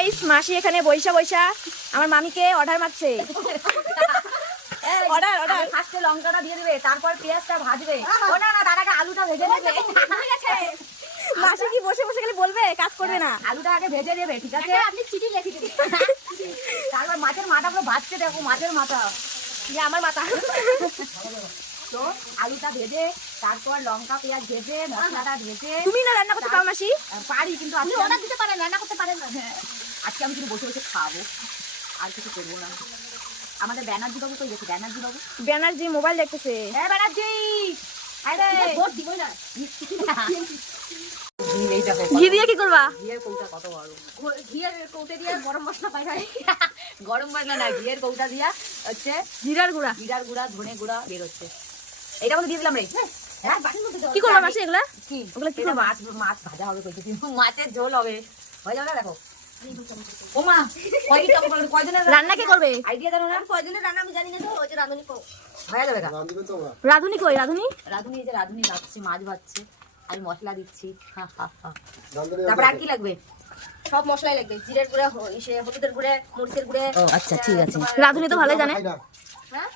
Guys মাসি এখানে বৈশা বৈশা আমার মামিকে অর্ডার মারছে। অর্ডার অর্ডার ফার্স্টে লঙ্কাটা দিয়ে দিবে, তারপর পেঁয়াজটা ভাজবে। ও না না, তার আগে আলুটা ভেজে নেবে। ঠিক আছে, মাসি কি বসে বসে খালি বলবে, কাজ করবে না? আলুটা আগে ভেজে নেবে, ঠিক আছে? আপনি চিঠি লিখে দিবেন। তারপর মাছের মাথাগুলো ভাজতে দেখো, মাছের মাথা যে আমার মাথা। তো আলুটা ভেজে, তারপর লঙ্কা পেঁয়াজ ভেজে, মশলাটা ভেজে। তুমি না রান্না করতে পারো মাসি? পারি, কিন্তু আপনি অর্ডার দিতে পারেন, রান্না করতে পারেন না। আজকে আমি কিন্তু বসে বসে খাবো, আর কিছু করবো না। আমাদের ব্যানার্জি বাবু কই গেছে? ব্যানার্জি বাবু, ব্যানার্জি মোবাইল দেখতেছে। হ্যাঁ ব্যানার্জি, আরে ভোট দিবই না। এই দেখো ঘি দিয়ে কি করবা? ঘিয়ের কৌটা কত বড়, ঘিয়ের কৌটা দিয়ে গরম মশলা পাই নাই। গরম মশলা না, ঘিয়ের কৌটা দিয়া হচ্ছে জিরার গুঁড়া। জিরার গুঁড়া, ধনে গুঁড়া বের হচ্ছে। এইটা মধ্যে দিয়ে দিলাম রে। হ্যাঁ, কি করবা মাসি এগুলা? কি ওগুলা কি এটা করবা? মাছ ভাজা হবে কইতে, কিন্তু মাছের ঝোল হবে। হয়ে যাবে না? দেখো ও মা, কয়দিনের রান্না কে করবে? আইডিয়া জানো না? কয়দিনের রান্না আমি জানি না, তো ওই যে রাঁধুনি কো হয়ে যাবে না? রাধুনি কই? রাধুনি রাঁধুনি, এই যে রাঁধুনি রাখছি, মাছ ভাজছে, আমি মশলা দিচ্ছি। তারপর আর কি লাগবে? সব মশলাই লাগবে, জিরের গুঁড়া, হলুদের গুঁড়া, মরিচের গুঁড়া। ও আচ্ছা, ঠিক আছে। রাধুনি তো ভালোই জানে। হ্যাঁ